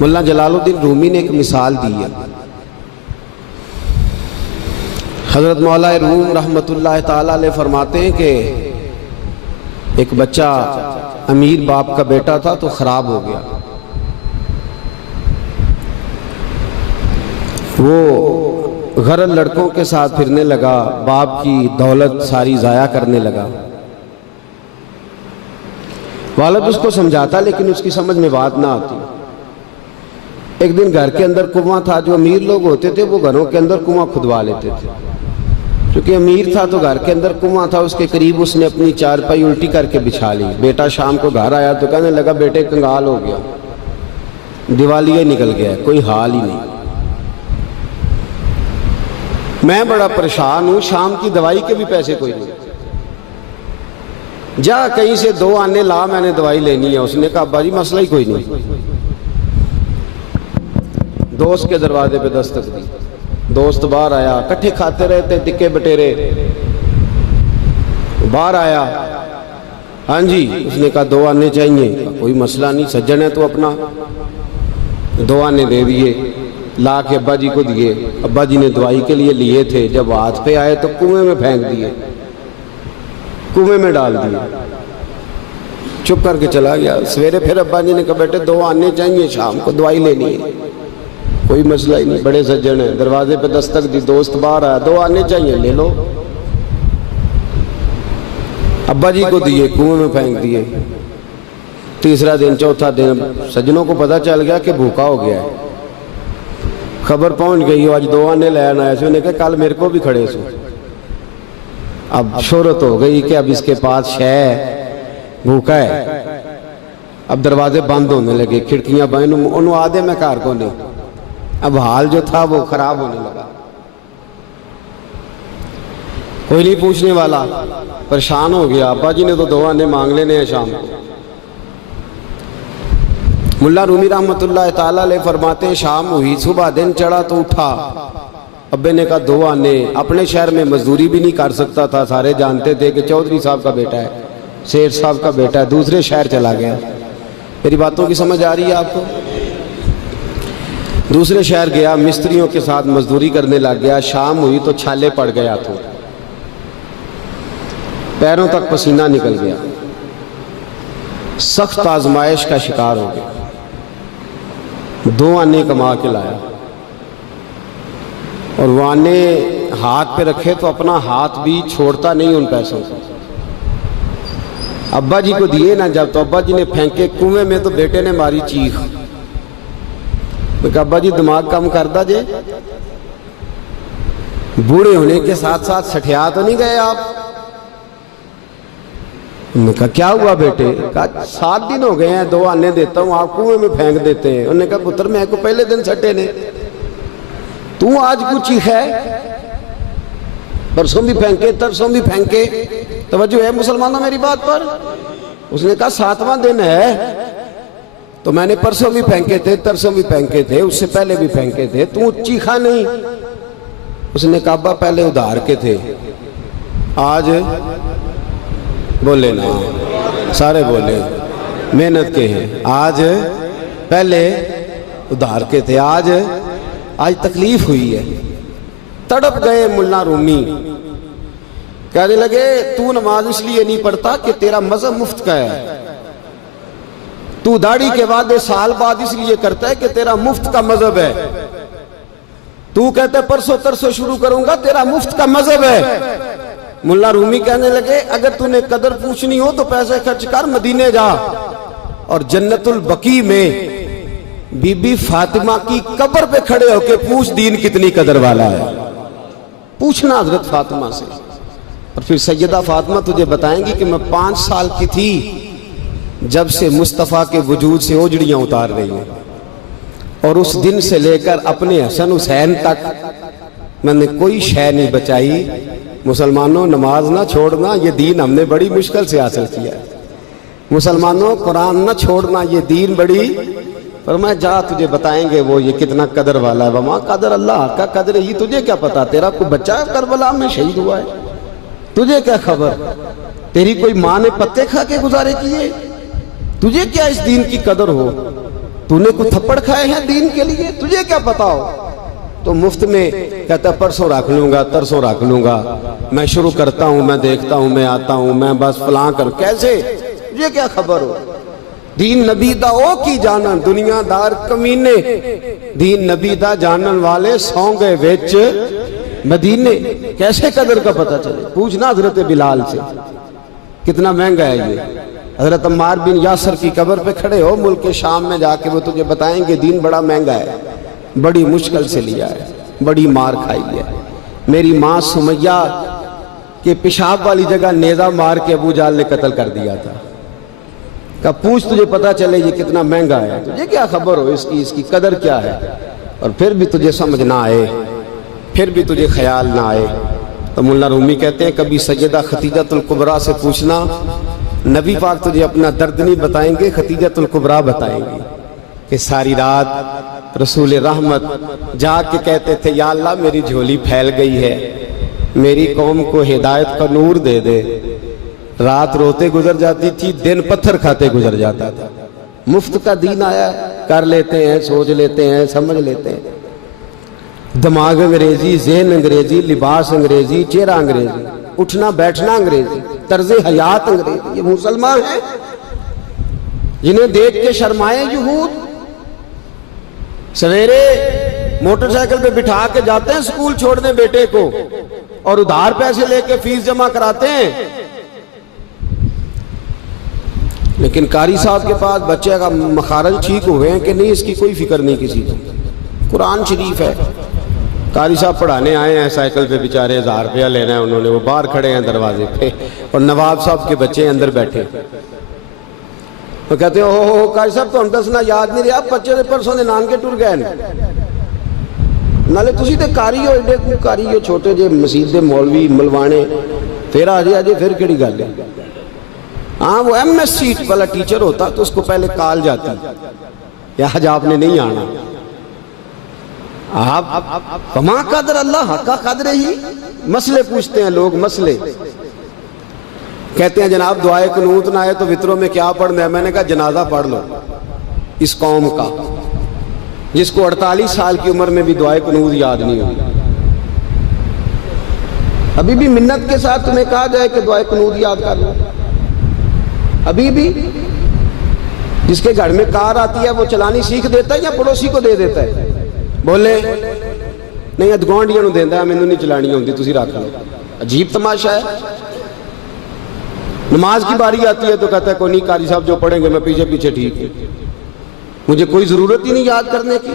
मुल्ला जलालुद्दीन रूमी ने एक मिसाल दी है। हज़रत मौला रूम रहमतुल्लाह ताला अलैह फरमाते हैं कि एक बच्चा अमीर बाप का बेटा था तो ख़राब हो गया। वो गरल लड़कों के साथ फिरने लगा, बाप की दौलत सारी ज़ाया करने लगा। वालिद उसको समझाता लेकिन उसकी समझ में बात ना आती। एक दिन घर के अंदर कुआं था। जो अमीर लोग होते थे वो घरों के अंदर कुआं खुदवा लेते थे। क्योंकि अमीर था तो घर के अंदर कुआं था, उसके करीब उसने अपनी चारपाई उल्टी करके बिछा ली। बेटा शाम को घर आया तो कहने लगा बेटे कंगाल हो गया, दिवालिया निकल गया, कोई हाल ही नहीं, मैं बड़ा परेशान हूं, शाम की दवाई के भी पैसे कोई नहीं, जा कहीं से 2 आने ला, मैंने दवाई लेनी है। उसने कहा अब्बा जी मसला ही कोई नहीं। दोस्त के दरवाजे पे दस्तक दी, दोस्त बाहर आया, इकट्ठे खाते रहते टिक्के बटेरे। बाहर आया, हाँ जी, उसने कहा 2 आने चाहिए। कोई मसला नहीं, सज्जन है तो अपना। 2 आने दे दिए, ला के अब्बा जी को दिए। अब्बा जी ने दवाई के लिए लिए थे, जब हाथ पे आए तो कुएं में फेंक दिए, कुएं में डाल दिए, चुप करके चला गया। सवेरे फिर अब्बा जी ने कहा बेटे 2 आने चाहिए, शाम को दवाई लेनी है। कोई मसला ही नहीं, बड़े सज्जन है। दरवाजे पे दस्तक दी, दोस्त बाहर आया, 2 आने चाहिए, ले लो। अब्बा जी को दिए, कुएं में फेंक दिए। तीसरा दिन, चौथा दिन, सज्जनों को पता चल गया कि भूखा हो गया है। खबर पहुंच गई, आज 2 आने लेना आया। उसने कहा कल मेरे को भी खड़े सो। अब शोहरत हो गई कि अब इसके पास शह भूखा है। अब दरवाजे बंद होने लगे, खिड़कियां बंद, उन्होंने आधे में कार को नहीं। अब हाल जो था वो खराब होने लगा। कोई नहीं पूछने वाला, परेशान हो गया। अब्बा जी ने तो 2 आने मांग लेने हैं शाम को। मुल्ला रूमी रहमतुल्लाह ताला अलैह फरमाते हैं शाम हुई, सुबह दिन चढ़ा तो उठा। अब्बे ने कहा 2 आने। अपने शहर में मजदूरी भी नहीं कर सकता था, सारे जानते थे कि चौधरी साहब का बेटा है, शेर साहब का बेटा है। दूसरे शहर चला गया। मेरी बातों की समझ आ रही है आपको? दूसरे शहर गया, मिस्त्रियों के साथ मजदूरी करने लग गया। शाम हुई तो छाले पड़ गया, तो पैरों तक पसीना निकल गया, सख्त आजमाइश का शिकार हो गया। 2 आने कमा के लाया और वो आने हाथ पे रखे तो अपना हाथ भी छोड़ता नहीं उन पैसों को। अब्बा जी को दिए ना जब, तो अब्बा जी ने फेंके कुएं में, तो बेटे ने मारी चीख। अब्बा जी दिमाग कम करदा जे, बूढ़े होने के साथ साथ सठिया तो नहीं गए आप? उन्होंने कहा क्या हुआ बेटे? कहा 7 दिन हो गए हैं, 2 आने देता हूं, आप कुएं में फेंक देते हैं। उन्होंने कहा पुत्र मैं को पहले दिन सटे ने, तू आज कुछ है, परसों भी फेंके, तरसों भी फेंके। तवज्जो है मुसलमानों मेरी बात पर? उसने कहा 7वां दिन है, तो मैंने परसों भी फेंके थे, तरसों भी फेंके थे, उससे पहले भी फेंके थे, तू चीखा नहीं। उसने कहा अब्बा पहले उधार के थे, आज बोले ना, सारे बोले मेहनत के हैं। आज पहले उधार के थे, आज तकलीफ हुई है। तड़प गए मुल्ला रूमी, कहने लगे तू नमाज इसलिए नहीं पढ़ता कि तेरा मजहब मुफ्त का है, तू दाढ़ी के वादे साल बाद इसलिए करता है कि तेरा मुफ्त का मजहब है, तू कहता है परसों तरसों शुरू करूंगा, तेरा मुफ्त का मजहब है। मुल्ला रूमी कहने लगे अगर तूने कदर पूछनी हो तो पैसे खर्च कर, मदीने जा और जन्नतुल बकी में बीबी फातिमा की कब्र पे खड़े होके पूछ दीन कितनी कदर वाला है। पूछना हजरत फातिमा से, और फिर सैयदा फातिमा तुझे बताएंगी कि मैं 5 साल की थी जब से मुस्तफ़ा के वजूद से ओजड़ियां उतार रही हैं, और उस दिन से लेकर अपने हसन हुसैन तक मैंने कोई शय नहीं बचाई। मुसलमानों नमाज ना छोड़ना, ये दीन हमने बड़ी मुश्किल से हासिल किया है। मुसलमानों कुरान ना छोड़ना, ये दीन बड़ी, पर मैं जा तुझे बताएंगे वो ये कितना कदर वाला है। वमा कदर अल्लाह का कदर ही, तुझे क्या पता, तेरा कोई बच्चा करबला में शहीद हुआ है, तुझे क्या खबर, तेरी कोई माँ ने पत्ते खा के गुजारे किए, तुझे क्या इस दीन की कदर हो। तूने कुछ थप्पड़ खाए हैं दीन के लिए, तुझे क्या पता हो? तो मुफ्त में कहता परसों रख लूंगा, तरसों रख लूंगा, मैं शुरू करता हूं, मैं देखता हूं, मैं आता हूं, मैं बस फलां कर। कैसे? तुझे क्या खबर हो? दीन नबी दा ओ की जानन दुनियादार कमीने, दीन नबी दा जानन वाले सौ गए विच मदीने। कैसे कदर का पता चले? पूछना हजरत बिलाल से, कितना महंगा है ये। हजरत अम्मार बिन यासर की कब्र पे खड़े हो मुल्क के शाम में जाके, वो तुझे बताएंगे दीन बड़ा महंगा है, बड़ी मुश्किल से लिया है, बड़ी मार खाई है। मेरी माँ सुमैया के पेशाब वाली जगह नेजा मार के अबू जाल ने कत्ल कर दिया था। का पूछ तुझे पता चले ये कितना महंगा है, तुझे क्या खबर हो इसकी कदर क्या है? और फिर भी तुझे समझ ना आए, फिर भी तुझे ख्याल ना आए। तो मुल्ला रूमी कहते हैं कभी सैयदा खतीजतुल कुबरा से पूछना, नबी पाक तुझे अपना दर्द नहीं बताएंगे, खतीजतुल कुबरा बताएंगे कि सारी रात रसूल रहमत जाग के कहते थे या अल्लाह मेरी झोली फैल गई है, मेरी कौम को हिदायत का नूर दे दे। रात रोते गुजर जाती थी, दिन पत्थर खाते गुजर जाता था। मुफ्त का दीन आया, कर लेते हैं, सोच लेते हैं, समझ लेते हैं। दिमाग अंग्रेजी, ज़हन अंग्रेजी, लिबास अंग्रेजी, चेहरा अंग्रेजी, उठना बैठना अंग्रेजी, तर्ज हयात अंग्रेजी। ये मुसलमान हैं जिन्हें देख के शर्माए यहूद। सवेरे मोटरसाइकिल पे बिठा के जाते हैं स्कूल छोड़ने बेटे को, और उधार पैसे लेके फीस जमा कराते हैं। लेकिन कारी साहब के पास बच्चे का मखारज ठीक हुए हैं कि नहीं, इसकी कोई फिक्र नहीं किसी को। कुरान शरीफ है, कारी साहब पढ़ाने आए हैं साइकिल पे, बेचारे 1000 रुपया लेना है उन्होंने, वो बाहर खड़े हैं दरवाजे पे, और नवाब साहब के बच्चे अंदर बैठे। तो कहते हो कारी साहब तो दसना याद नहीं रहा, बच्चे ने परसों ने नान के टुर गए नाले तुसी ते कारी हो, एडे को कारी हो, छोटे जे मसीत दे मौलवी मलवाने, फिर आ जाए फिर केड़ी गल है। हाँ वो MS सीट वाला टीचर होता तो उसको पहले कॉल जाती, आज आपने नहीं आना। आप कमा कदर अल्लाह का कदर ही। मसले पूछते हैं लोग, मसले कहते हैं जनाब दुआए कुनूत ना आए तो वित्रों में क्या पढ़ना है? मैंने कहा जनाजा पढ़ लो इस कौम का, जिसको 48 साल की उम्र में भी दुआए कुनूत याद नहीं हुई। अभी भी मिन्नत के साथ तुम्हें कहा जाए कि दुआए कुनूत याद कर लो, अभी भी जिसके घर में कार आती है वो चलानी सीख देता है या पड़ोसी को दे देता है? बोले नहीं अदगौंडिया नूं देंदा, मैनू नहीं चलानी होंदी, तुसी रख लो। अजीब तमाशा है। नमाज की बारी आती है तो कहता है कोई नहीं कारी साहब जो पढ़ेंगे मैं पीछे पीछे ठीक है, मुझे कोई जरूरत ही नहीं याद करने की।